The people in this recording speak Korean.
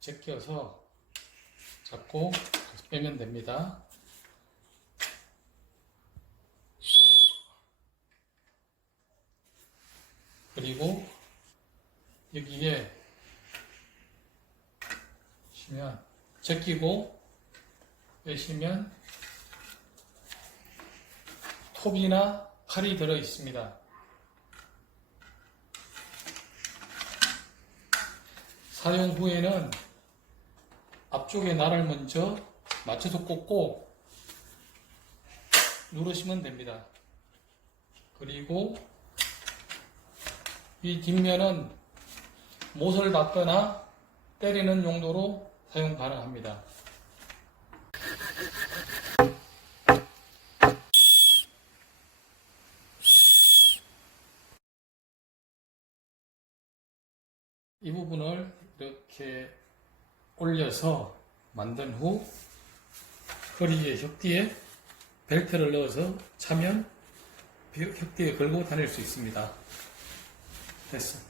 제껴서 잡고 빼면 됩니다. 그리고 여기에 보시면 제끼고 빼시면 톱이나 칼이 들어 있습니다. 사용 후에는 앞쪽에 날을 먼저 맞춰서 꽂고 누르시면 됩니다. 그리고 이 뒷면은 못을 박거나 때리는 용도로 사용 가능합니다. 이 부분을 이렇게 올려서 만든 후 허리에 혁띠에 벨트를 넣어서 차면 혁띠에 걸고 다닐 수 있습니다. 됐어.